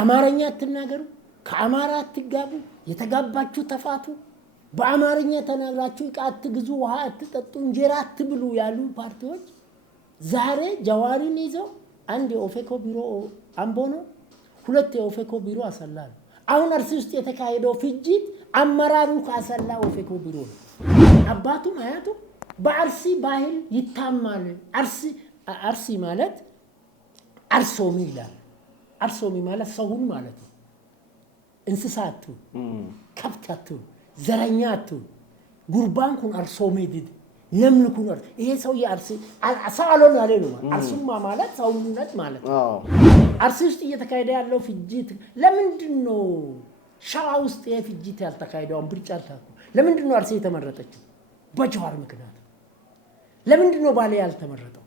አማርኛ አትናገሩ፣ ከአማራ አትጋቡ፣ የተጋባችሁ ተፋቱ፣ በአማርኛ ተናግራችሁ ዕቃ አትግዙ፣ ውሃ አትጠጡ፣ እንጀራ አትብሉ ያሉ ፓርቲዎች ዛሬ ጀዋርን ይዘው አንድ የኦፌኮ ቢሮ አምቦ ነው፣ ሁለት የኦፌኮ ቢሮ አሰላ ነው። አሁን አርሲ ውስጥ የተካሄደው ፍጅት አመራሩ ካሰላ ኦፌኮ ቢሮ ነው። አባቱም አያቱም በአርሲ ባህል ይታማል። አርሲ ማለት አርሶሚ ይላል። አርሶሚ ማለት ሰውን ማለት ነው። እንስሳቱ ከብታቱ ዘረኛቱ ጉርባን ኩን አርሶሚ ዲድ ለምን ኩን ይሄ ሰው የአርሲ አሳሎን ያለ ነው። አርሱማ ማለት ሰውነት ማለት ነው። አርሲ ውስጥ እየተካሄደ ያለው ፍጅት ለምንድን ነው ሸዋ ውስጥ የፍጅት ያልተካሄደው? ብርጫ አልታኩ ለምንድን ነው አርሲ የተመረጠችው? በጀዋር ምክንያት። ለምንድን ነው ባሌ ያልተመረጠው?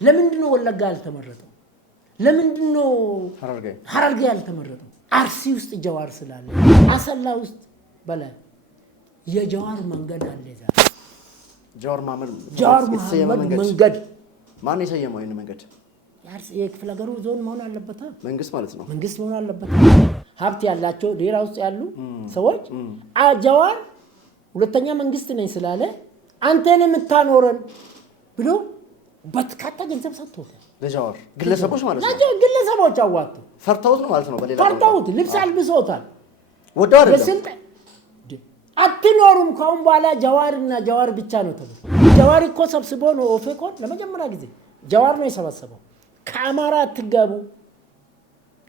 ለምንድን ነው ወለጋ ያልተመረጠው? ለምንድን ነው ሐረርጌ ያልተመረጠው? አርሲ ውስጥ ጀዋር ስላለ። አሰላ ውስጥ በላይ የጀዋር መንገድ አለ። ጀዋር መንገድ ማን የሰየመው? ይሄን መንገድ የክፍለ ሀገሩ ዞን መሆን አለበት። መንግስት ማለት ነው። መንግስት መሆን አለበት። ሀብት ያላቸው ዴራ ውስጥ ያሉ ሰዎች ጀዋር ሁለተኛ መንግስት ነኝ ስላለ አንተን የምታኖረን ብሎ በትካታ ገንዘብ ሰጥቶታል ለጀዋር ግለሰቦች ማለት ነው። ግለሰቦች አዋጡ ፈርተውት ነው ማለት ነው። በሌላ ፈርተውት ልብስ አልብሶታል። ወደው አይደለም አትኖሩም ካሁን በኋላ ጀዋርና ጀዋር ብቻ ነው ተብሎ ጀዋር እኮ ሰብስቦ ነው ኦፌኮን ለመጀመሪያ ጊዜ ጀዋር ነው የሰበሰበው። ከአማራ አትጋቡ፣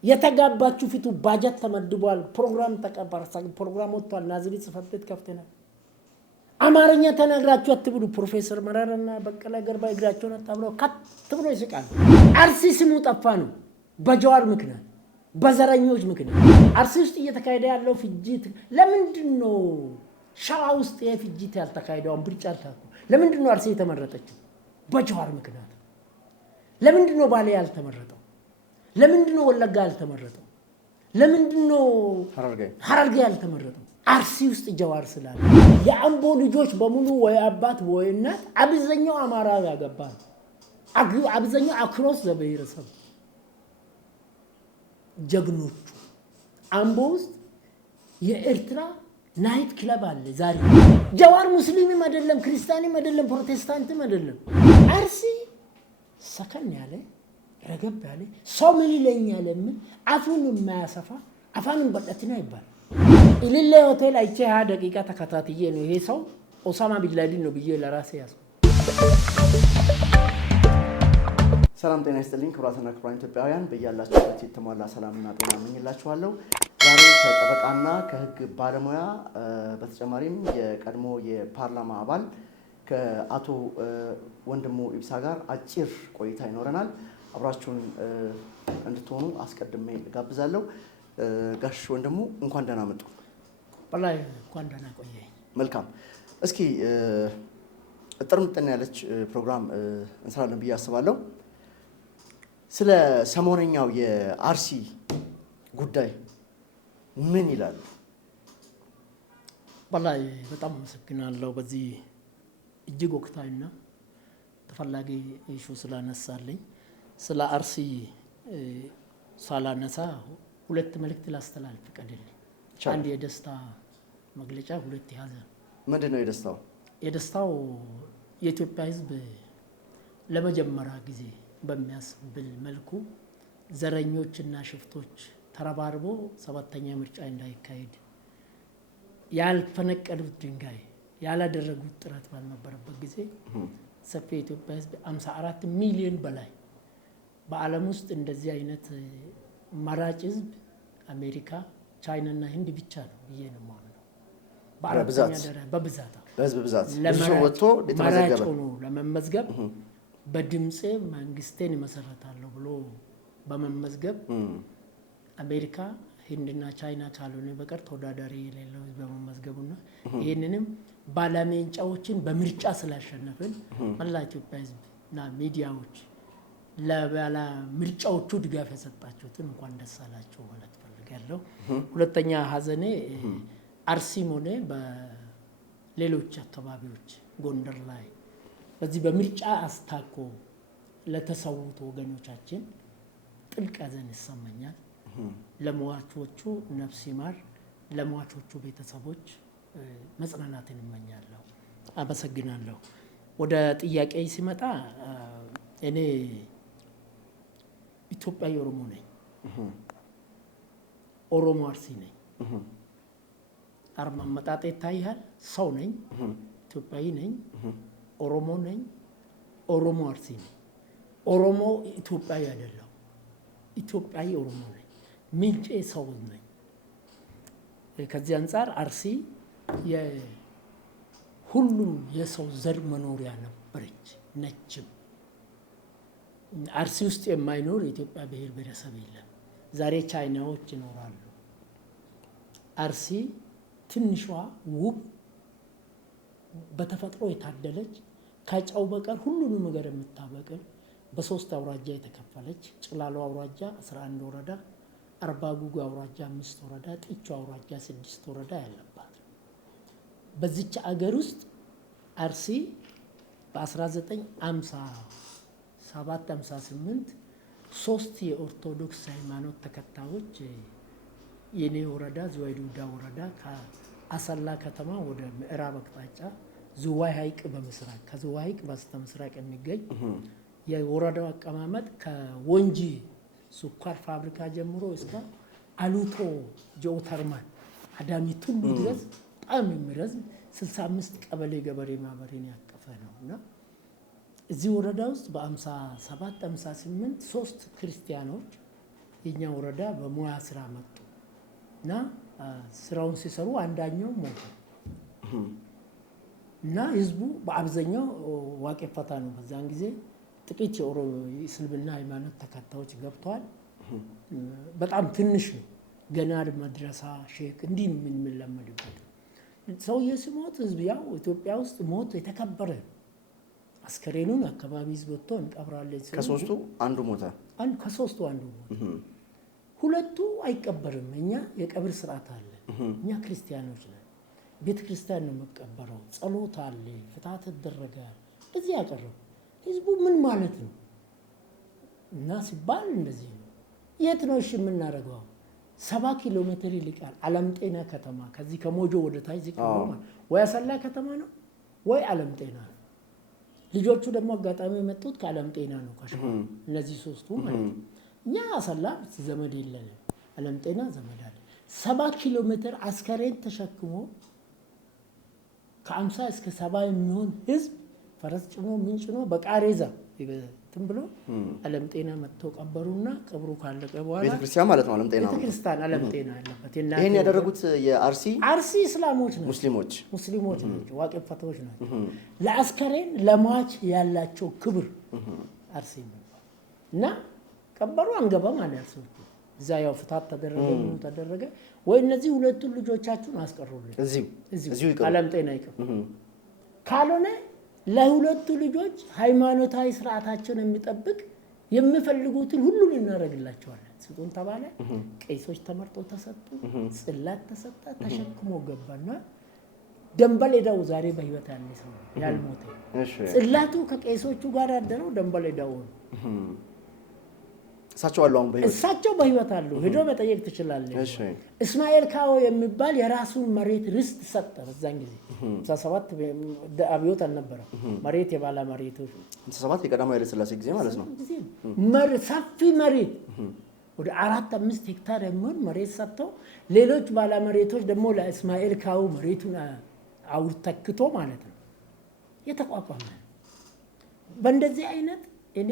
የተጋባችሁ ፊቱ ባጀት ተመድቧል፣ ፕሮግራም ተቀበረ፣ ፕሮግራም ወጥቷል፣ ናዝሬት ጽሕፈት ቤት ከፍተናል፣ አማርኛ ተናግራችሁ አትብሉ። ፕሮፌሰር መረራና በቀለ ገርባ እግራቸውን አጣብለው ከት ብሎ ይስቃሉ። አርሲ ስሙ ጠፋ ነው በጀዋር ምክንያት፣ በዘረኞች ምክንያት። አርሲ ውስጥ እየተካሄደ ያለው ፍጅት ለምንድን ነው ሸዋ ውስጥ የፍጅት ያልተካሄደው? ብርጫ አልታኩ ለምንድን ነው አርሲ የተመረጠችው? በጀዋር ምክንያት። ለምንድን ነው ባሌ ያልተመረጠው? ለምንድን ነው ወለጋ ያልተመረጠው? ለምንድን ነው ሐረርጌ ያልተመረጠው? አርሲ ውስጥ ጀዋር ስላለ። የአምቦ ልጆች በሙሉ ወይ አባት ወይ እናት አብዛኛው አማራ ያገባል። አብዛኛው አክሮስ ዘብሔረሰብ ጀግኖቹ አምቦ ውስጥ የኤርትራ ናይት ክለብ አለ። ዛሬ ጀዋር ሙስሊምም አይደለም፣ ክርስቲያንም አይደለም፣ ፕሮቴስታንትም አይደለም። አርሲ ሰከን ያለ ረገብ ያለ ሰው ምን ይለኛል ምን አፉን የማያሰፋ አፋንን በቀትና ይባል ኢሊሌ ሆቴል አይቼ 20 ደቂቃ ተከታትዬ ነው ይሄ ሰው ኦሳማ ቢንላዲን ነው ብዬ ለራሴ ያስኩ። ሰላም ጤና ይስጥልኝ ክቡራትና ክቡራን ኢትዮጵያውያን በእያላችሁበት የተሟላ ሰላምና ጤና እመኝላችኋለሁ። ዛሬ ከጠበቃና ከህግ ባለሙያ በተጨማሪም የቀድሞ የፓርላማ አባል ከአቶ ወንድሙ ኢብሳ ጋር አጭር ቆይታ ይኖረናል። አብራችሁን እንድትሆኑ አስቀድሜ ጋብዛለሁ። ጋሽ ወንድሙ እንኳን ደህና መጡ። በላይ እንኳን ደህና ቆየኝ። መልካም። እስኪ ጥርምጥና ያለች ፕሮግራም እንሰራለን ብዬ አስባለሁ። ስለ ሰሞነኛው የአርሲ ጉዳይ ምን ይላሉ? በላይ በጣም አመሰግናለሁ። በዚህ እጅግ ወቅታዊና ተፈላጊ ኢሹ ስላነሳልኝ ስለ አርሲ ሳላነሳ ሁለት መልእክት ላስተላልፍ ቀደልኝ። አንድ የደስታ መግለጫ፣ ሁለት የሀዘን። ምንድን ነው የደስታው? የደስታው የኢትዮጵያ ሕዝብ ለመጀመሪያ ጊዜ በሚያስብል መልኩ ዘረኞችና ሽፍቶች ተረባርቦ 7ኛ ምርጫ እንዳይካሄድ ያልፈነቀሉት ድንጋይ ያላደረጉት ጥረት ባልነበረበት ጊዜ ሰፊ የኢትዮጵያ ሕዝብ 54 ሚሊዮን በላይ በዓለም ውስጥ እንደዚህ አይነት መራጭ ሕዝብ አሜሪካ፣ ቻይና እና ህንድ ብቻ ነው ብዬ ነው ማለት ነው። በብዛት በህዝብ ብዛት ብዙ ወጥቶ መራጭ ሆኖ ለመመዝገብ በድምጼ መንግስቴን መሰረታለሁ ብሎ በመመዝገብ አሜሪካ፣ ህንድና ቻይና ካልሆነ በቀር ተወዳዳሪ የሌለው በመመዝገቡና ይሄንንም ባለሜንጫዎችን በምርጫ ስላሸነፈን መላ ኢትዮጵያ ህዝብና ሚዲያዎች ለባለ ምርጫዎቹ ድጋፍ የሰጣችሁትን እንኳን ደስ አላችሁ ማለት ፈልጋለሁ። ሁለተኛ ሀዘኔ አርሲም ሆነ በሌሎች አካባቢዎች ጎንደር ላይ በዚህ በምርጫ አስታኮ ለተሰዉት ወገኖቻችን ጥልቅ ሀዘን ይሰማኛል። ለሟቾቹ ነፍስ ይማር፣ ለሟቾቹ ቤተሰቦች መጽናናትን እመኛለሁ። አመሰግናለሁ። ወደ ጥያቄ ሲመጣ እኔ ኢትዮጵያዊ ኦሮሞ ነኝ። ኦሮሞ አርሲ ነኝ። አመጣጤ ይታያል። ሰው ነኝ፣ ኢትዮጵያዊ ነኝ፣ ኦሮሞ ነኝ፣ ኦሮሞ አርሲ ነኝ። ኦሮሞ ኢትዮጵያዊ አይደለም፣ ኢትዮጵያዊ ኦሮሞ ነኝ። ምንጬ ሰው ነኝ። ከዚህ አንጻር አርሲ የሁሉም የሰው ዘር መኖሪያ ነበረች ነችም። አርሲ ውስጥ የማይኖር የኢትዮጵያ ብሔር ብሔረሰብ የለም። ዛሬ ቻይናዎች ይኖራሉ። አርሲ ትንሿ ውብ በተፈጥሮ የታደለች ከጨው በቀር ሁሉንም ነገር የምታበቅል በሶስት አውራጃ የተከፈለች ጭላሎ አውራጃ 11 ወረዳ፣ አርባ ጉጉ አውራጃ 5 ወረዳ፣ ጢቾ አውራጃ 6 ወረዳ ያለባት በዚች አገር ውስጥ አርሲ በ1957-58 ሶስት የኦርቶዶክስ ሃይማኖት ተከታዮች የኔ ወረዳ ዝዋይ ዱዳ ወረዳ ከአሰላ ከተማ ወደ ምዕራብ አቅጣጫ ዝዋይ ሐይቅ በምስራቅ ከዝዋይ ሐይቅ በስተ ምስራቅ የሚገኝ የወረዳው አቀማመጥ ከወንጂ ስኳር ፋብሪካ ጀምሮ እስከ አሉቶ ጂኦተርማል አዳሚ ቱሉ ድረስ በጣም የሚረዝም 65 ቀበሌ ገበሬ ማህበርን ያቀፈ ነው እና እዚህ ወረዳ ውስጥ በ57-58 ሶስት ክርስቲያኖች የኛ ወረዳ በሙያ ስራ መጡ እና ስራውን ሲሰሩ አንዳኛው ሞተ እና ህዝቡ በአብዛኛው ዋቄ ፈታ ነው። በዛን ጊዜ ጥቂት የእስልምና ሃይማኖት ተከታዮች ገብተዋል። በጣም ትንሽ ነው። ገና መድረሳ ሼክ እንዲህ የምንለመድበት ሰውዬ ሲሞት ህዝብ ያው ኢትዮጵያ ውስጥ ሞት የተከበረ አስከሬኑን አካባቢ ህዝብ ወጥቶ እንቀብራለን። ከሶስቱ አንዱ ሞተ። ከሶስቱ አንዱ ሞተ። ሁለቱ አይቀበርም። እኛ የቀብር ስርዓት አለ። እኛ ክርስቲያኖች ነን። ቤተ ክርስቲያን ነው የሚቀበረው። ጸሎት አለ፣ ፍትሐት ይደረጋል። እዚህ ያቀረቡ ህዝቡ ምን ማለት ነው እና ሲባል እንደዚህ ነው። የት ነው እሺ የምናደርገው? 70 ኪሎ ሜትር ይልቃል። አለም ጤና ከተማ ከዚህ ከሞጆ ወደ ታች ዝቅ ብሎ ማለት ወይ አሰላ ከተማ ነው ወይ አለም ጤና ነው። ልጆቹ ደግሞ አጋጣሚ የመጡት ከአለም ጤና ነው ከሸዋ እነዚህ ሶስቱ ማለት ነው። እኛ አሰላ ዘመድ የለንም፣ አለም ጤና ዘመድ አለ። 70 ኪሎ ሜትር አስከሬን ተሸክሞ ከ50 እስከ 70 የሚሆን ህዝብ ፈረስ ጭኖ ምን ጭኖ በቃሬዛ እንትን ብሎ አለም ጤና መጥተው ቀበሩና ቀብሩ ካለቀ በኋላ ቤተክርስቲያን ማለት ነው። አለም ጤና ቤተክርስቲያን አለም ጤና ያለበት ይሄን ያደረጉት የአርሲ እስላሞች ናቸው፣ ሙስሊሞች ናቸው፣ ዋቄ ፈታዎች ናቸው። ለአስከሬን ለሟች ያላቸው ክብር አርሲ ነው እና ቀበሩ። አንገባም አለ አርሲዎቹ። እዛ ያው ፍታት ተደረገ፣ ምን ተደረገ ወይ እነዚህ ሁለቱን ልጆቻችሁን አስቀሩልን እዚሁ አለም ጤና ይቀር ካልሆነ ለሁለቱ ልጆች ሃይማኖታዊ ስርዓታቸውን የሚጠብቅ የሚፈልጉትን ሁሉ እናደርግላቸዋለን ስጡን ተባለ። ቄሶች ተመርጠው ተሰጡ፣ ጽላት ተሰጣ፣ ተሸክሞ ገባና ደንበሌዳው ዛሬ በህይወት ያለ ሰው ያልሞተ ጽላቱ ከቄሶቹ ጋር ያደረው ደንበሌዳው ነው። እሳቸው በህይወት አሉ። ሄዶ መጠየቅ ትችላለህ። እስማኤል ካዎ የሚባል የራሱን መሬት ርስት ሰጠ። በዛን ጊዜ 17 አብዮት አልነበረም። መሬት የባለ መሬቶች 17 የቀዳማዊ ኃይለ ሥላሴ ጊዜ ማለት ነው። ሰፊ መሬት ወደ 4-5 ሄክታር የሚሆን መሬት ሰጥተው ሌሎች ባለ መሬቶች ደግሞ ለእስማኤል ካዎ መሬቱን አውርተክቶ ማለት ነው የተቋቋመ። በእንደዚህ አይነት እኔ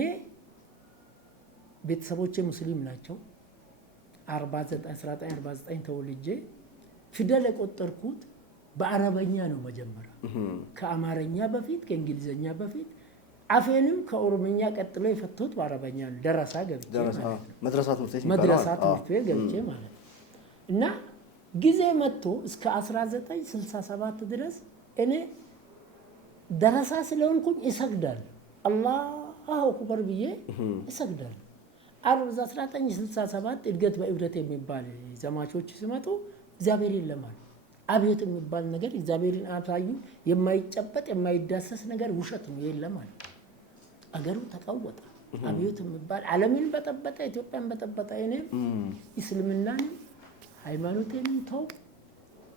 ቤተሰቦቼ ሙስሊም ናቸው። 1949 ተወልጄ ፊደል የቆጠርኩት በአረበኛ ነው መጀመሪያ። ከአማርኛ በፊት ከእንግሊዘኛ በፊት አፌንም ከኦሮምኛ ቀጥሎ የፈተሁት በአረበኛ ነው። ደረሳ ገብቼ መድረሳ ትምህርት ቤት ገብቼ ማለት ነው። እና ጊዜ መጥቶ እስከ 1967 ድረስ እኔ ደረሳ ስለሆንኩኝ እሰግዳለሁ። አላሁ አክበር ብዬ እሰግዳለሁ። 1967 እድገት በእብደት የሚባል ዘማቾች ሲመጡ እግዚአብሔር የለም አሉ። አብዮት የሚባል ነገር እግዚአብሔርን አሳዩ። የማይጨበጥ የማይዳሰስ ነገር ውሸት ነው፣ የለም አሉ። አገሩ ተቀወጠ። አብዮት የሚባል ዓለምን በጠበጠ ኢትዮጵያን በጠበጠ እኔም እስልምናን ሃይማኖቴንም ተው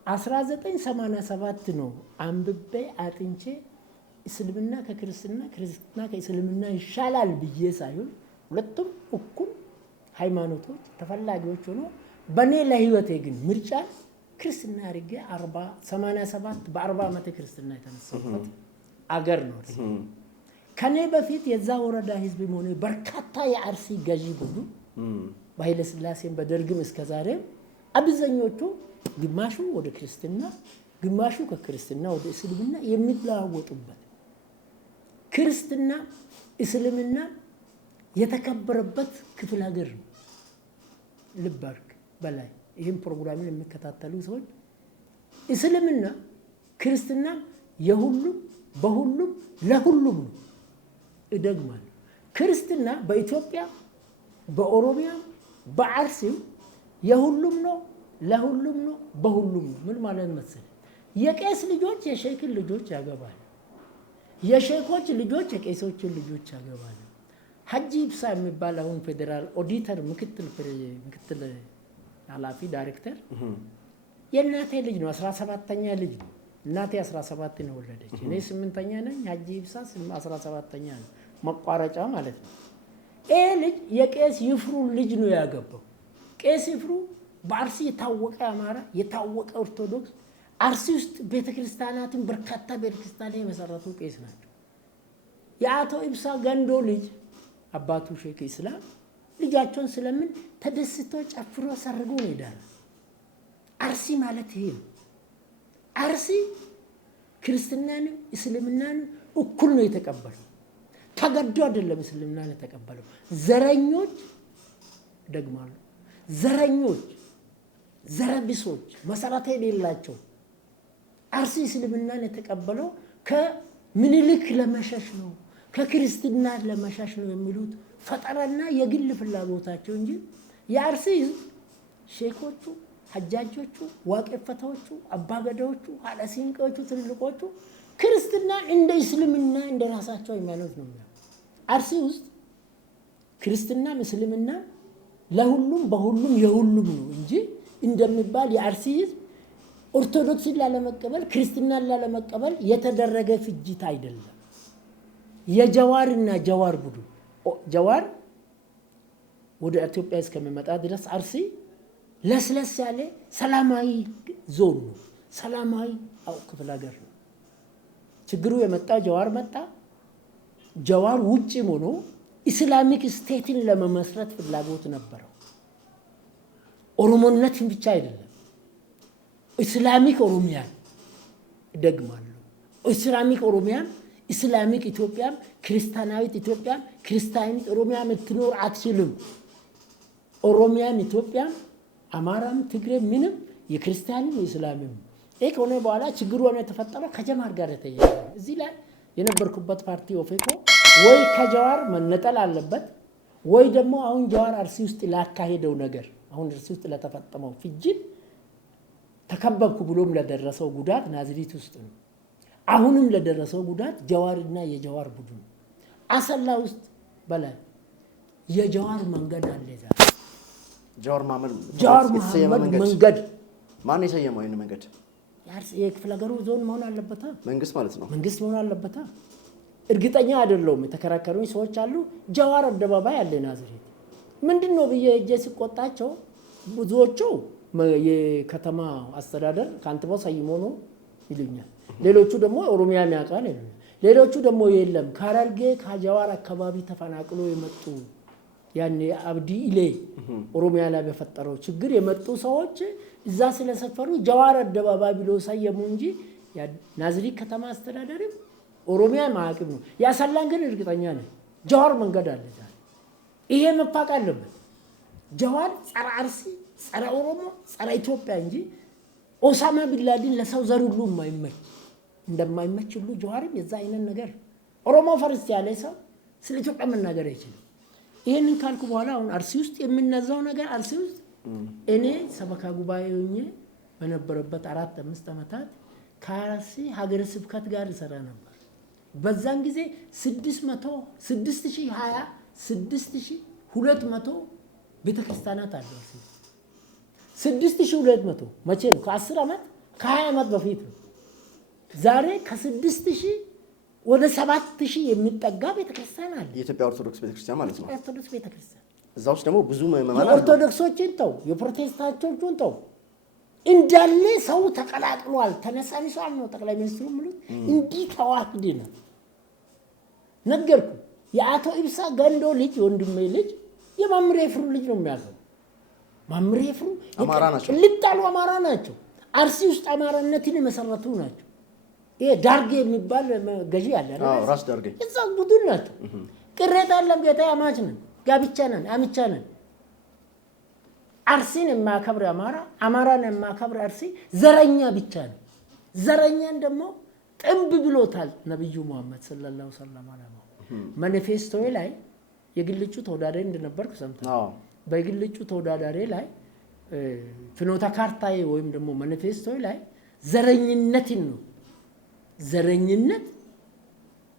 1987 ነው አንብቤ አጥንቼ እስልምና ከክርስትና ከእስልምና ይሻላል ብዬ ሳይሆን ሁለቱም እኩል ሃይማኖቶች ተፈላጊዎች ሆኖ በኔ ለህይወቴ ግን ምርጫ ክርስትና አድርጌ 87 በ40 ዓመት ክርስትና የተነሳሁት አገር ነው። ከኔ በፊት የዛ ወረዳ ህዝብ ሆነ በርካታ የአርሲ ገዢ ሁሉ በኃይለ ሥላሴም በደርግም እስከዛሬም አብዛኞቹ ግማሹ ወደ ክርስትና ግማሹ ከክርስትና ወደ እስልምና የሚለዋወጡበት ክርስትና እስልምና የተከበረበት ክፍለ ሀገር ነው። ልባርክ በላይ ይህን ፕሮግራምን የሚከታተሉ ሰዎች እስልምና ክርስትና የሁሉም በሁሉም ለሁሉም ነው። እደግማለሁ። ክርስትና በኢትዮጵያ በኦሮሚያ በአርሲም የሁሉም ነው፣ ለሁሉም ነው፣ በሁሉም ነው። ምን ማለት መሰለህ? የቄስ ልጆች የሼክን ልጆች ያገባሉ። የሼኮች ልጆች የቄሶችን ልጆች ያገባሉ። ሀጂ ኢብሳ የሚባል አሁን ፌዴራል ኦዲተር ምክትል ኃላፊ ዳይሬክተር የእናቴ ልጅ ነው። 17ኛ ልጅ ነው። እናቴ 17 ነው ወለደች። እኔ 8ኛ ነኝ። ሀጂ ኢብሳ 17ኛ ነው። መቋረጫ ማለት ነው። ይሄ ልጅ የቄስ ይፍሩ ልጅ ነው ያገባው። ቄስ ይፍሩ በአርሲ የታወቀ አማራ የታወቀ ኦርቶዶክስ አርሲ ውስጥ ቤተክርስቲያናትን በርካታ ቤተክርስቲያን የመሰረቱ ቄስ ናቸው። የአቶ ኢብሳ ገንዶ ልጅ አባቱ ሼክ ኢስላም ልጃቸውን ስለምን ተደስቶ ጨፍሮ ሰርጎ ነው ይዳል። አርሲ ማለት ይሄ ነው። አርሲ ክርስትናን እስልምናን እኩል ነው የተቀበለው። ተገዶ አይደለም እስልምናን የተቀበለው። ዘረኞች ደግማሉ። ዘረኞች ዘረቢሶች መሰረተ የሌላቸው አርሲ እስልምናን የተቀበለው ከምኒልክ ለመሸሽ ነው ከክርስትና ለመሸሽ ነው የሚሉት ፈጠራና የግል ፍላጎታቸው እንጂ የአርሲ ሼኮቹ ሐጃጆቹ ዋቄፈታዎቹ አባገዳዎቹ ሐላሲንቆቹ ትልልቆቹ ክርስትና እንደ እስልምና እንደ ራሳቸው ሃይማኖት ነው። አርሲ ውስጥ ክርስትና እስልምና ለሁሉም በሁሉም የሁሉም ነው እንጂ እንደሚባል የአርሲ ኦርቶዶክስን ላለመቀበል ክርስትናን ላለመቀበል የተደረገ ፍጅት አይደለም። የጀዋርና ጀዋር ቡድን ጀዋር ወደ ኢትዮጵያ እስከሚመጣ ድረስ አርሲ ለስለስ ያለ ሰላማዊ ዞን ነው። ሰላማዊ ክፍለ ሀገር ነው። ችግሩ የመጣ ጀዋር መጣ። ጀዋር ውጭ ሆኖ ኢስላሚክ ስቴትን ለመመስረት ፍላጎት ነበረው። ኦሮሞነትን ብቻ አይደለም፣ ኢስላሚክ ኦሮሚያን ደግማለሁ። ኢስላሚክ ኦሮሚያን ኢስላሚክ ኢትዮጵያም ክርስቲያናዊት ኢትዮጵያም ክርስቲያኒት ኦሮሚያም ልትኖር አትችልም። ኦሮሚያም ኢትዮጵያም አማራም ትግሬ ምንም የክርስቲያንም የእስላምም ይሄ ከሆነ በኋላ ችግሩ ሆነ የተፈጠረው ከጀማር ጋር የተያያዘ እዚህ ላይ የነበርኩበት ፓርቲ ኦፌኮ ወይ ከጀዋር መነጠል አለበት ወይ ደግሞ አሁን ጀዋር አርሲ ውስጥ ላካሄደው ነገር አሁን አርሲ ውስጥ ለተፈጠመው ፍጅት ተከበብኩ ብሎም ለደረሰው ጉዳት ናዝሪት ውስጥ ነው። አሁንም ለደረሰው ጉዳት ጀዋርና የጀዋር ቡድን አሰላ ውስጥ በላይ የጀዋር መንገድ አለ። ጀዋር መንገድ ማን የሰየመው ይሄን መንገድ? የክፍለ ሀገሩ ዞን መሆን አለበት። መንግስት ማለት ነው። መንግስት መሆን አለበት። እርግጠኛ አይደለሁም። የተከራከሩኝ ሰዎች አሉ። ጀዋር አደባባይ አለ ናዝሬት ምንድነው ብዬ እጄ ሲቆጣቸው ብዙዎቹ የከተማ አስተዳደር ካንትባው ሰይሞ ነው ይሉኛል። ሌሎቹ ደግሞ ኦሮሚያ የሚያውቃል ይሉኛል። ሌሎቹ ደግሞ የለም ካራርጌ ከጀዋር አካባቢ ተፈናቅሎ የመጡ ያኔ አብዲ ኢሌ ኦሮሚያ ላይ በፈጠረው ችግር የመጡ ሰዎች እዛ ስለሰፈሩ ጀዋር አደባባይ ብሎ ሰየሙ እንጂ ናዝሪት ከተማ አስተዳደር ኦሮሚያ ማዕቀብ ነው። ያሰላን ግን እርግጠኛ ነኝ ጀዋር መንገድ አለ። ይሄ መፋቅ አለበት። ጀዋር ጸረ አርሲ ጸረ ኦሮሞ ጸረ ኢትዮጵያ እንጂ ኦሳማ ቢንላዲን ለሰው ዘር ሁሉ እንደማይመች ሁሉ ጀዋርም የዛ አይነት ነገር ኦሮሞ ፈርስት ያለ ሰው ስለ ኢትዮጵያ መናገር አይችልም። ይሄንን ካልኩ በኋላ አሁን አርሲ ውስጥ የሚነዛው ነገር አርሲ ውስጥ እኔ ሰበካ ጉባኤ ሆኜ በነበረበት 4-5 ዓመታት ከአርሲ ሀገረ ስብከት ጋር ይሰራ ነበር። በዛን ጊዜ 6020 6200 ቤተክርስቲያናት አሉ። 6200 መቼ ነው? ከ10 ዓመት ከ20 ዓመት በፊት ነው። ዛሬ ከ6000 ወደ 7000 የሚጠጋ ቤተክርስቲያን አለ። የኢትዮጵያ ኦርቶዶክስ ቤተክርስቲያን ማለት ነው። ኦርቶዶክስ ቤተክርስቲያን እዛ ውስጥ ደግሞ ብዙ ምዕመናን ኦርቶዶክሶችን ተው፣ የፕሮቴስታንቶችን ተው፣ እንዳለ ሰው ተቀላቅሏል፣ ተነሳንሷል ነው ጠቅላይ ሚኒስትሩ የሚሉት። እንዲህ ተዋህድ ነው ነገርኩ። የአቶ ኢብሳ ገንዶ ልጅ ወንድሜ ልጅ የማምሬ ፍሩ ልጅ ነው የሚያገው። ማምሬ ፍሩ አማራ ናቸው፣ ልጣሉ አማራ ናቸው። አርሲ ውስጥ አማራነትን የመሰረቱ ናቸው። ይሄ ዳርጌ የሚባል ገዢ አለ አይደል? አዎ ራስ ዳርጌ እዛ ቡድን ናቸው። ቅሬታ አለም ጌታ አማች ነን፣ ጋብቻ ነን፣ አምቻ ነን። አርሲን የማከብር አማራ፣ አማራን የማከብር አርሲ ዘረኛ ብቻ ነው። ዘረኛን ደግሞ ጥንብ ብሎታል ነብዩ መሐመድ ሰለላሁ ዐለይሂ ወሰለም። ማኒፌስቶ ላይ የግልጩ ተወዳዳሪ እንደነበርኩ ሰምተናል። በግልጩ ተወዳዳሪ ላይ ፍኖተ ካርታዬ ወይም ደግሞ ማኒፌስቶ ላይ ዘረኝነትን ነው። ዘረኝነት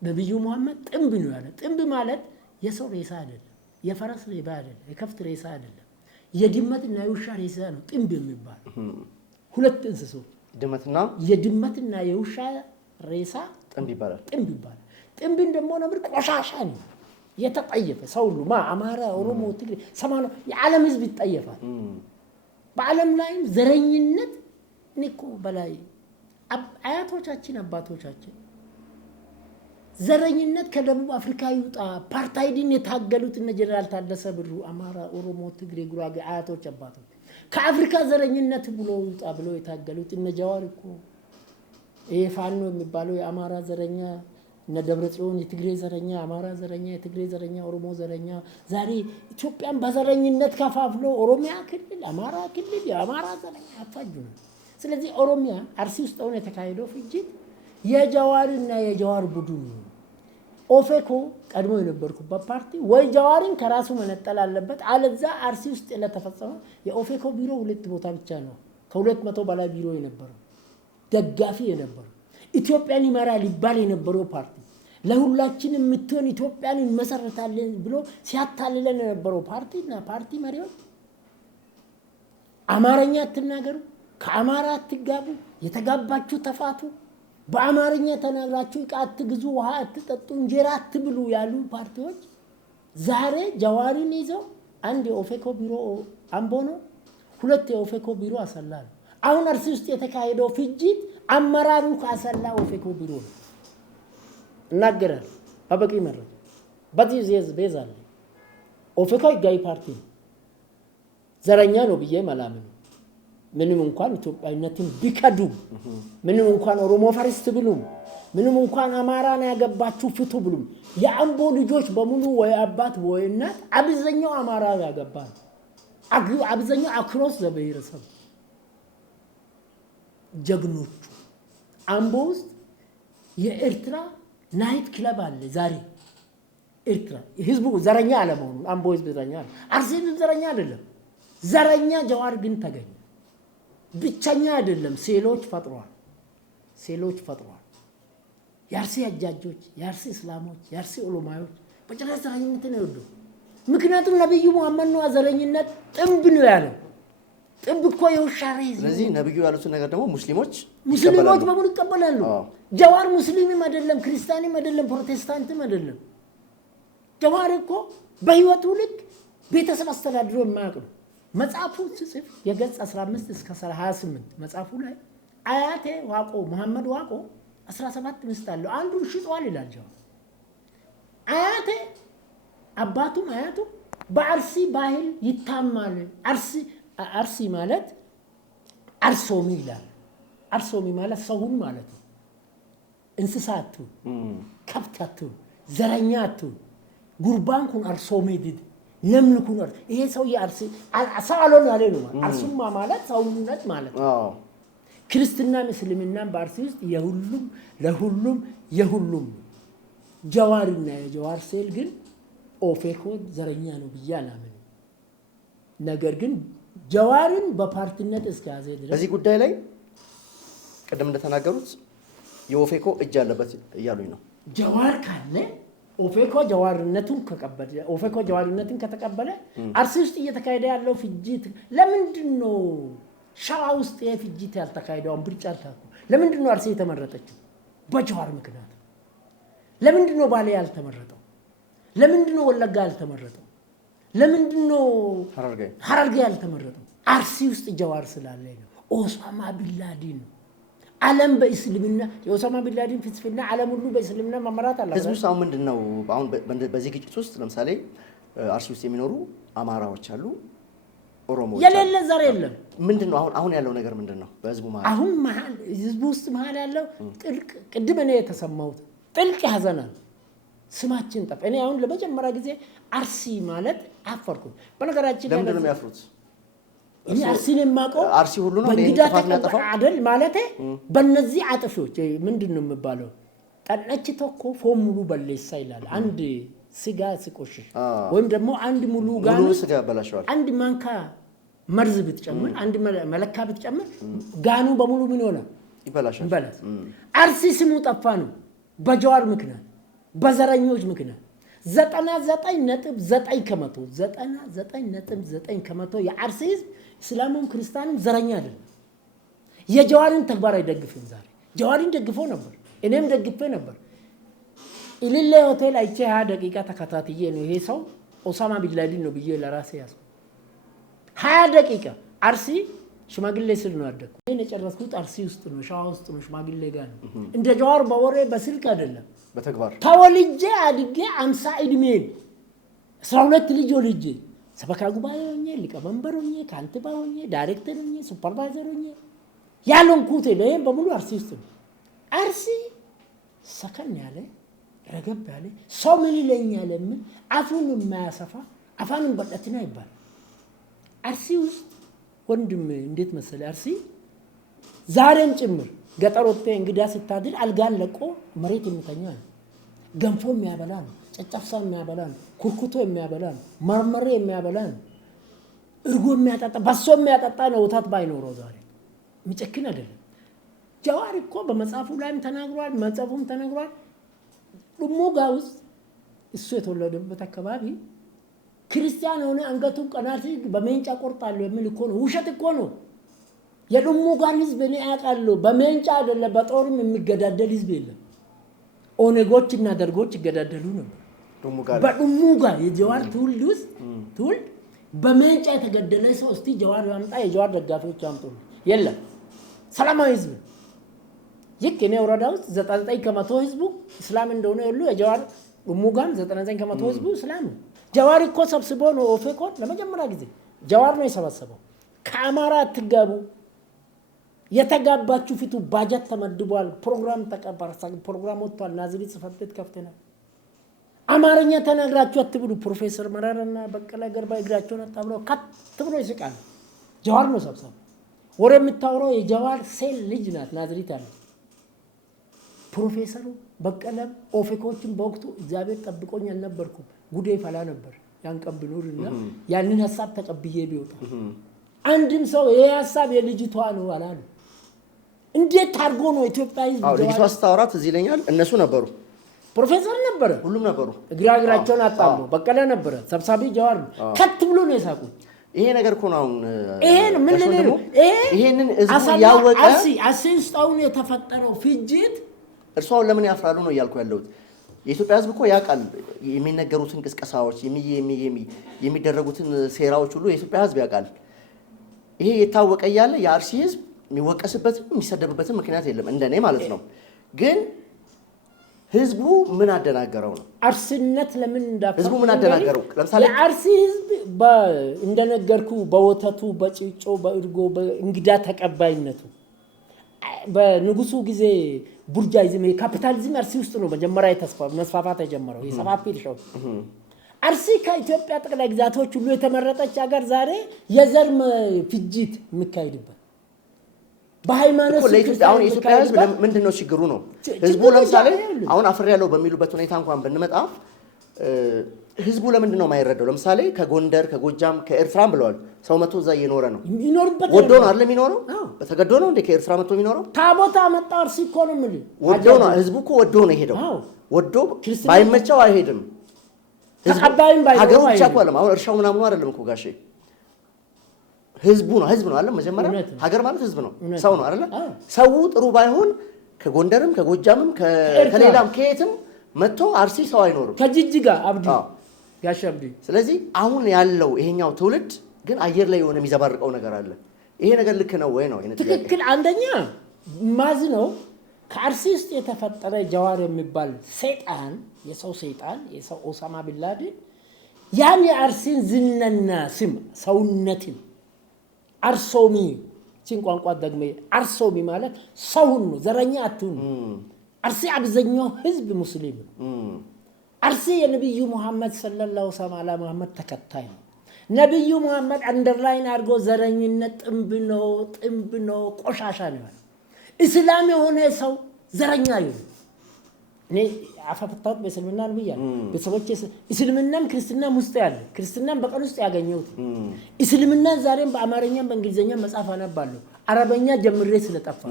ነብዩ መሐመድ ጥንብ ነው ያለ። ጥንብ ማለት የሰው ሬሳ አይደለም፣ የፈረስ ሬሳ አይደለም፣ የከፍት ሬሳ አይደለም፣ የድመትና የውሻ ሬሳ ነው ጥንብ የሚባል። ሁለት እንስሶች የድመትና የውሻ ሬሳ ጥንብ ይባላል። ጥንብን ደግሞ ነብር ቆሻሻ ነው የተጠየፈ ሰው ሁሉ አማራ፣ ኦሮሞ፣ ትግሬ ሰማኖ የዓለም ህዝብ ይጠየፋል። በዓለም ላይም ዘረኝነት እኮ በላይ አያቶቻችን አባቶቻችን ዘረኝነት ከደቡብ አፍሪካ ይውጣ ፓርታይድን የታገሉት እነ ጀነራል ታደሰ ብሩ አማራ፣ ኦሮሞ፣ ትግሬ፣ ጉራጌ አያቶች አባቶች ከአፍሪካ ዘረኝነት ብሎ ይውጣ ብሎ የታገሉት እነ ጀዋር እኮ ፋኖ የሚባለው የአማራ ዘረኛ፣ እነ ደብረጽዮን የትግሬ ዘረኛ፣ አማራ ዘረኛ፣ የትግሬ ዘረኛ፣ ኦሮሞ ዘረኛ ዛሬ ኢትዮጵያን በዘረኝነት ከፋፍሎ ኦሮሚያ ክልል፣ አማራ ክልል፣ የአማራ ዘረኛ አፋጁ ነው። ስለዚህ ኦሮሚያ አርሲ ውስጥ አሁን የተካሄደው ፍጅት የጀዋርና የጀዋር ቡድን ነው። ኦፌኮ ቀድሞ የነበርኩበት ፓርቲ ወይ ጀዋርን ከራሱ መነጠል አለበት፣ አለዛ አርሲ ውስጥ ለተፈጸመው የኦፌኮ ቢሮ 2 ቦታ ብቻ ነው ከ200 በላይ ቢሮ የነበረው ደጋፊ የነበረው ኢትዮጵያን ይመራል ይባል የነበረው ፓርቲ ለሁላችን የምትሆን ኢትዮጵያን እንመሰርታለን ብሎ ሲያታልለን የነበረው ፓርቲና ፓርቲ መሪዎች አማርኛ አትናገሩ፣ ከአማራ አትጋቡ፣ የተጋባችሁ ተፋቱ፣ በአማርኛ ተናግራችሁ ዕቃ አትግዙ፣ ውሃ አትጠጡ፣ እንጀራ አትብሉ ያሉ ፓርቲዎች ዛሬ ጀዋርን ይዘው አንድ የኦፌኮ ቢሮ አምቦ ነው፣ 2 የኦፌኮ ቢሮ አሰላ ነው። አሁን አርሲ ውስጥ የተካሄደው ፍጅት አመራሩ ካሰላ ኦፌኮ ቢሮ ነው እናገራል። በበቂ መረጃ በዚህ ቤዛ አለ። ኦፌኮ ህጋዊ ፓርቲ ዘረኛ ነው ብዬ መላምን ምንም እንኳን ኢትዮጵያዊነትን ቢከዱ፣ ምንም እንኳን ኦሮሞ ፈርስት ብሉም፣ ምንም እንኳን አማራን ያገባችሁ ፍቱ ብሉም፣ የአምቦ ልጆች በሙሉ ወይ አባት ወይ እናት አብዛኛው አማራ ያገባል። አብዛኛው አክሮስ ዘብሔረሰብ ጀግኖቹ አምቦ ውስጥ የኤርትራ ናይት ክለብ አለ። ዛሬ ኤርትራ ህዝቡ ዘረኛ አለመሆኑ አምቦ ህዝብ ዘረኛ አለ። አርሲ ህዝብ ዘረኛ አይደለም። ዘረኛ ጀዋር ግን ተገኘ። ብቸኛ አይደለም፣ ሴሎች ፈጥሯል። የአርሲ አጃጆች፣ የአርሲ እስላሞች፣ የአርሲ ኦሎማዮች በጭራሽ ዘረኝነትን ይወዱ። ምክንያቱም ነብዩ መሐመድ ነው ዘረኝነት ጥንብ ነው ያለው። ጥንብ እኮ የውሻ ሬዝ። ስለዚህ ነብዩ ያሉት ነገር ደግሞ ሙስሊሞች በሙሉ ይቀበላሉ። ጀዋር ሙስሊምም አይደለም፣ ክርስቲያንም አይደለም፣ ፕሮቴስታንትም አይደለም። ጀዋር እኮ በህይወቱ ልክ ቤተሰብ አስተዳድሮ የማያውቅ ነው። መጽሐፉ ሲጽፍ የገጽ 15 እስከ 28 መጽሐፉ ላይ አያቴ ዋቆ መሐመድ ዋቆ 17 ሚስት አለው፣ አንዱን ሽጧል ይላል ጀዋር። አያቴ አባቱም አያቱም በአርሲ ባህል ይታማል። አርሲ ማለት አርሶሚ ይላል። አርሶሚ ማለት ሰውን ማለት ነው። እንስሳ አትሁን፣ ከብት አትሁን፣ ዘረኛ አትሁን፣ ጉርባን ኩን አርሶሚ ድድ ለምንኩን ይሄ ሰው የአርሲ ሰው አልሆነ ያለ ነው። አርሱማ ማለት ሰውነት ማለት ነው። ክርስትና እስልምናም በአርሲ ውስጥ የሁሉም ጀዋርና የጀዋር ሴል ግን ኦፌኮ ዘረኛ ነው ብዬ አላምንም። ነገር ግን ጀዋርን በፓርቲነት እስከያዘ ድረስ በዚህ ጉዳይ ላይ ቅድም እንደተናገሩት የኦፌኮ እጅ አለበት እያሉኝ ነው። ጀዋር ካለ ኦፌኮ ጀዋርነቱን ከተቀበለ አርሲ ውስጥ እየተካሄደ ያለው ፍጅት ለምንድን ነው ሸዋ ውስጥ የፍጅት ያልተካሄደው? ብርጫ አልካኩ ለምንድን ነው አርሲ የተመረጠችው? በጀዋር ምክንያት። ለምንድን ነው ባሌ ያልተመረጠው? ለምንድን ነው ወለጋ ያልተመረጠው? ለምንድን ነው ሐረርጌ ያልተመረጠው? አርሲ ውስጥ ጀዋር ስላለ ነው። ኦሳማ ቢንላዲን ዓለም በእስልምና የኦሳማ ቢንላዲን ፍልስፍና ዓለም ሁሉ በእስልምና መመራት አለ። ህዝቡ ሳው ምንድነው አሁን በዚህ ግጭት ውስጥ ለምሳሌ አርሲ ውስጥ የሚኖሩ አማራዎች አሉ፣ ኦሮሞዎች የሌለ ዘር የለም። ምንድነው አሁን ያለው ነገር ምንድነው? በህዝቡ መሀል አሁን ህዝቡ ውስጥ መሀል ያለው ጥልቅ ቅድም እኔ የተሰማሁት ጥልቅ ያዘናል። ስማችን ጠፋ። እኔ አሁን ለመጀመሪያ ጊዜ አርሲ ማለት አፈርኩ። በነገራችን ላይ ለምንድን ነው የሚያፍሩት? እኔ አርሲን የማውቀው አርሲ ሁሉ ነው በእንግዳ ተቀበል አይደል ማለት በእነዚህ አጥፊዎች ምንድን ነው የሚባለው? ጠነች ተኮ ፎም ሙሉ በለሳ ይላል። አንድ ስጋ ሲቆሽሽ ወይም ደግሞ አንድ ሙሉ ጋኑ ስጋ ያበላሸዋል። አንድ ማንካ መርዝ ብትጨምር አንድ መለካ ብትጨምር ጋኑ በሙሉ ምን ይሆናል? ይበላሻል። አርሲ ስሙ ጠፋ ነው በጀዋር ምክንያት፣ በዘረኞች ምክንያት 99.9% የአርሲ ህዝብ እስላሙም ክርስቲያኑም ዘረኛ አይደለም። የጀዋርን ተግባር አይደግፍም። ዛሬ ጀዋርን ደግፎ ነበር፣ እኔም ደግፌ ነበር። ኢሊሌ ሆቴል አይቼ 20 ደቂቃ ተከታትዬ ነው ይሄ ሰው ኦሳማ ቢንላዲን ነው ብዬ ለራሴ ያዝኩ። 20 ደቂቃ አርሲ ሽማግሌ ስል ነው ያደግኩት። እኔ የጨረስኩት አርሲ ውስጥ ነው፣ ሸዋ ውስጥ ነው፣ ሽማግሌ ጋር ነው። እንደ ጀዋር በወሬ በስልክ አይደለም፣ በተግባር ተወልጄ አድጌ 50 እድሜን 12 ልጅ ወልጄ ሰበካ ጉባኤ ሆኜ ሊቀመንበር ሆኜ ካንቲባ ሆኜ ዳይሬክተር ሆኜ ሱፐርቫይዘር ሆኜ ያለንኩት ይሄን በሙሉ አርሲ ውስጥ ነው። አርሲ ሰከን ያለ ረገብ ያለ ሰው ምን ይለኛል ምን አፉን የማያሰፋ አፋንን በቀትና ይባል አርሲ ውስጥ ወንድም እንዴት መሰለ አርሲ ዛሬም ጭምር ገጠር ወጥቶ እንግዳ ስታድር አልጋን ለቆ መሬት የሚተኛ ነው። ገንፎ የሚያበላ ነው፣ ጨጨብሳ የሚያበላ ነው፣ ኩርኩቶ የሚያበላ ነው፣ መርመሬ የሚያበላ ነው፣ እርጎ የሚያጠጣ በሶ የሚያጠጣ ነው። ወታት ባይኖረው ዛሬ የሚጨክን አይደለም። ጀዋር እኮ በመጽሐፉ ላይም ተናግሯል፣ መጽሐፉም ተናግሯል። ዱሙጋ ውስጥ እሱ የተወለደበት አካባቢ ክርስቲያን ሆነ አንገቱን ቀናት በሜንጫ ቆርጣለሁ የሚል እኮ ነው። ውሸት እኮ ነው። የዱሙጋን ህዝብ እኔ አውቃለሁ። በሜንጫ አይደለም በጦርም የሚገዳደል ህዝብ የለም። ኦነጎችና ደርጎች ይገዳደሉ ነበር። በዱሙጋ የጀዋር ትውልድ ውስጥ ትውልድ በሜንጫ የተገደለ ሰው እስቲ ጀዋር ያምጣ፣ የጀዋር ደጋፊዎች ያምጡ። የለም ሰላማዊ ህዝብ ይክ እኔ ወረዳ ውስጥ 99% ህዝቡ እስላም እንደሆነ ሁሉ የጀዋር ዱሙጋም 99% ህዝቡ እስላም ነው። ጀዋር እኮ ሰብስቦ ነው ኦፌኮን ለመጀመሪያ ጊዜ ጀዋር ነው የሰበሰበው። ከአማራ አትጋቡ፣ የተጋባችሁ ፊቱ ባጀት ተመድቧል፣ ፕሮግራም ተቀበረ፣ ፕሮግራም ወጥቷል፣ ናዝሬት ጽሕፈት ቤት ከፍተናል፣ አማርኛ ተናግራችሁ አትብሉ። ፕሮፌሰር መረራና በቀለ ገርባ እግራቸውን አጣብለው ከት ብሎ ይስቃል። ጀዋር ነው ሰብሰበው። ወሬ የምታወራው የጀዋር ሴል ልጅ ናት ናዝሬት አለ። ፕሮፌሰሩ በቀለም ኦፌኮችን በወቅቱ እግዚአብሔር ጠብቆኝ አልነበርኩም፣ ጉዴ ፈላ ነበር ያን ቀን ብኖርና ያንን ሐሳብ ተቀብዬ ቢወጣ አንድም ሰው ይሄ ሐሳብ የልጅቷ ነው አላሉ። እንዴት ታርጎ ነው ኢትዮጵያ ህዝብ አዎ ልጅቷ ስታወራት እዚህ ይለኛል። እነሱ ነበሩ፣ ፕሮፌሰር ነበረ፣ ሁሉም ነበሩ። እግራቸውን አጣሉ። በቀለ ነበረ፣ ሰብሳቢ ጀዋር ነው። ከት ብሎ ነው የሳቁት። ይሄ ነገር እኮ ነው አሁን ይሄን ምን ነው ይሄንን ህዝቡ ያወቀ አሲስታውን የተፈጠረው ፍጅት እርሷው ለምን ያፍራሉ ነው እያልኩ ያለሁት። የኢትዮጵያ ህዝብ እኮ ያውቃል የሚነገሩትን ቅስቀሳዎች የሚደረጉትን ሴራዎች ሁሉ የኢትዮጵያ ህዝብ ያውቃል። ይሄ የታወቀ እያለ የአርሲ ህዝብ የሚወቀስበትም የሚሰደብበትም ምክንያት የለም እንደኔ ማለት ነው። ግን ህዝቡ ምን አደናገረው ነው? አርሲነት ለምን እንዳፈረ ህዝቡ ምን አደናገረው? ለምሳሌ የአርሲ ህዝብ እንደነገርኩ በወተቱ በጭጮ በእርጎ በእንግዳ ተቀባይነቱ በንጉሱ ጊዜ ቡርጃይዝም የካፒታሊዝም አርሲ ውስጥ ነው መጀመሪያ መስፋፋት የጀመረው። የሰፋፊ ልሻው አርሲ ከኢትዮጵያ ጠቅላይ ግዛቶች ሁሉ የተመረጠች ሀገር ዛሬ የዘር ፍጅት የሚካሄድበት በሃይማኖት ለኢትዮጵያ አሁን የኢትዮጵያ ህዝብ ምንድነው ችግሩ ነው? ህዝቡ ለምሳሌ አሁን አፍሬ ያለው በሚሉበት ሁኔታ እንኳን ብንመጣ ህዝቡ ለምንድን ነው የማይረዳው? ለምሳሌ ከጎንደር ከጎጃም ከኤርትራም ብለዋል ሰው መቶ እዛ እየኖረ ነው። ወዶ ነው አይደል የሚኖረው? በተገዶ ነው እንዴ ከኤርትራ መቶ የሚኖረው? ታቦታ መጣ አርሲ እኮ ነው የምልህ። ወዶ ነው ህዝቡ እኮ ወዶ ነው የሄደው። ወዶ ባይመቸው አይሄድም። ተቀባይም ባይኖር ሀገሩ ብቻ እኮ አይደለም። አሁን እርሻው ምናምኑ አይደለም እኮ ጋሼ፣ ህዝቡ ነው አይደል? መጀመሪያ ሀገር ማለት ህዝብ ነው፣ ሰው ነው አይደል? ሰው ጥሩ ባይሆን ከጎንደርም ከጎጃምም ከሌላም ከየትም መጥቶ አርሲ ሰው አይኖርም። ከጅጅጋ አብዲ ጋሼ አብዲ። ስለዚህ አሁን ያለው ይሄኛው ትውልድ ግን አየር ላይ የሆነ የሚዘባርቀው ነገር አለ። ይሄ ነገር ልክ ነው ወይ ነው? ትክክል። አንደኛ ማዝ ነው ከአርሲ ውስጥ የተፈጠረ ጀዋር የሚባል ሰይጣን፣ የሰው ሰይጣን፣ የሰው ኦሳማ ቢንላደን ያን የአርሲን ዝናና ስም ሰውነትን አርሶሚ ሲን ቋንቋ ደግሞ አርሶሚ ማለት ሰውን ነው፣ ዘረኛ አትሁን። አርሲ አብዛኛው ህዝብ ሙስሊም ነው። አርሲ የነብዩ መሐመድ ሰለላሁ ዐለይሂ ወሰለም ተከታይ ነው። ነብዩ መሐመድ አንደርላይን አድርጎ ዘረኝነት ጥንብ ነው ቆሻሻ ነው። እስላም የሆነ ሰው ዘረኛ ይሁን። እኔ አፈፈታው በእስልምና ነው ብያለሁ። በሰዎች እስልምናም ክርስትናም ውስጥ ያለ ክርስትናም በቀን ውስጥ ያገኘሁት እስልምና ዛሬም በአማርኛም በእንግሊዘኛም መጽሐፍ አነባለሁ። አረበኛ ጀምሬ ስለጠፋ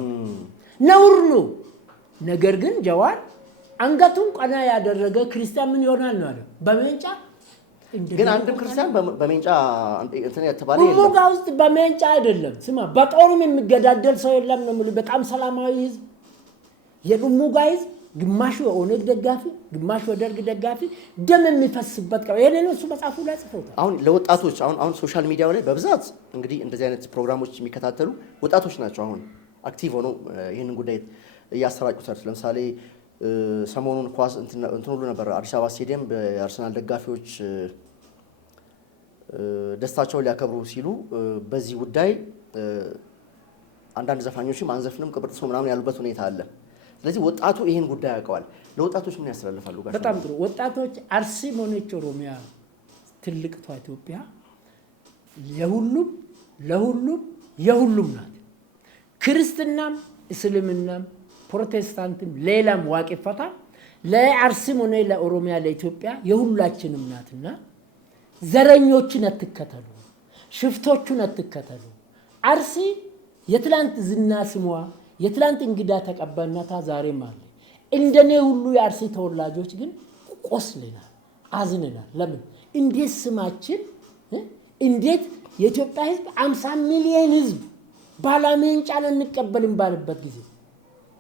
ነውር ነው። ነገር ግን ጀዋር አንገቱን ቀና ያደረገ ክርስቲያን ምን ይሆናል ነው አይደል? በሜንጫ ግን አንድም ክርስቲያን በሜንጫ እንትን የተባለ የለም። ሙጋ ውስጥ በሜንጫ አይደለም። ስማ በጦርም የሚገዳደል ሰው የለም ነው የሚሉ። በጣም ሰላማዊ ህዝብ የሙጋ ህዝብ ግማሹ የኦነግ ደጋፊ፣ ግማሹ የደርግ ደጋፊ፣ ደም የሚፈስበት ነው። ይሄንን እሱ መጽሐፉ ላይ ጽፎታል። አሁን ለወጣቶች አሁን ሶሻል ሚዲያው ላይ በብዛት እንግዲህ እንደዚህ አይነት ፕሮግራሞች የሚከታተሉ ወጣቶች ናቸው። አሁን አክቲቭ ሆነው ይሄንን ጉዳይ እያሰራጩታል። ለምሳሌ ሰሞኑን ኳስ እንትን ሁሉ ነበር አዲስ አበባ ስቴዲየም በአርሰናል ደጋፊዎች ደስታቸውን ሊያከብሩ ሲሉ በዚህ ጉዳይ አንዳንድ ዘፋኞችም አንዘፍንም ቅብርጥሶ ምናምን ያሉበት ሁኔታ አለ። ስለዚህ ወጣቱ ይሄን ጉዳይ ያውቀዋል። ለወጣቶች ምን ያስተላልፋሉ? ጋር በጣም ጥሩ ወጣቶች አርሲ ሆነች ኦሮሚያ ትልቅቷ ኢትዮጵያ የሁሉም ናት። ክርስትናም እስልምናም ፕሮቴስታንትም ሌላም ዋቂፈታ ለአርሲም ሆነ ለኦሮሚያ ለኢትዮጵያ የሁላችንም ናትና ዘረኞችን አትከተሉ፣ ሽፍቶቹን አትከተሉ። አርሲ የትላንት ዝና ስሟ የትላንት እንግዳ ተቀባይነቷ ዛሬም አለ። እንደኔ ሁሉ የአርሲ ተወላጆች ግን ቆስለናል፣ አዝነናል። ለምን እንዴት ስማችን እንዴት የኢትዮጵያ ህዝብ 50 ሚሊዮን ህዝብ ባላሜንጫን እንቀበልም ባለበት ጊዜ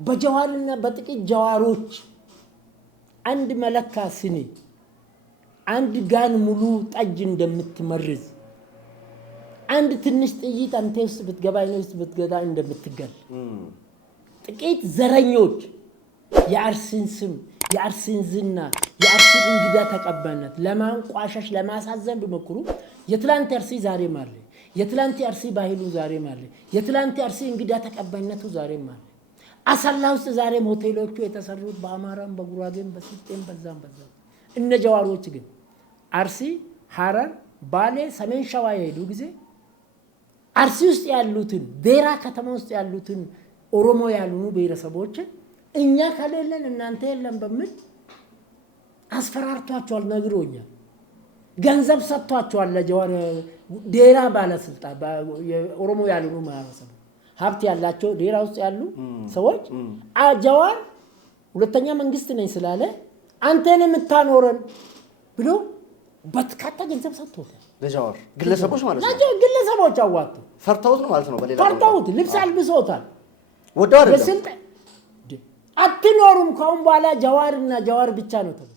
በጀዋርና በጥቂት ጀዋሮች አንድ መለካ ስኒ አንድ ጋን ሙሉ ጠጅ እንደምትመርዝ አንድ ትንሽ ጥይት አንተ ውስጥ ብትገባ ነው ውስጥ ብትገዳ እንደምትገል ጥቂት ዘረኞች የአርሲን ስም የአርሲን ዝና የአርሲን እንግዳ ተቀባይነት ለማንቋሸሽ ለማሳዘን ቢሞክሩ የትላንት አርሲ ዛሬ ማለ የትላንት አርሲ ባህሉ ዛሬ ማለ የትላንት አርሲ እንግዳ ተቀባይነቱ ዛሬ ማለ አሰላ ውስጥ ዛሬ ሆቴሎቹ የተሰሩት በአማራም በጉራጌም በስልጤም በዛም እነ ጀዋሮች ግን አርሲ ሐረር ባሌ ሰሜን ሸዋ የሄዱ ጊዜ አርሲ ውስጥ ያሉትን ቤራ ከተማ ውስጥ ያሉትን ኦሮሞ ያሉኑ ብሔረሰቦችን እኛ ከሌለን እናንተ የለም በሚል አስፈራርቷቸዋል። ነግሮኛል። ገንዘብ ሰጥቷቸዋል ለጀዋር ዴራ ባለስልጣን የኦሮሞ ያሉኑ ማህበረሰብ ሀብት ያላቸው ዴራ ውስጥ ያሉ ሰዎች ጀዋር ሁለተኛ መንግስት ነኝ ስላለ አንተን የምታኖረን ብሎ በትካታ ገንዘብ ሰጥቶታል። ለጀዋር ግለሰቦች ማለት ነው። ግለሰቦች አዋጡ ፈርተውት ነው ማለት ነው። በሌላ ፈርተውት ልብስ አልብሶታል። ወደው አይደለም አትኖሩም ከአሁን በኋላ ጀዋርና ጀዋር ብቻ ነው ተብሎ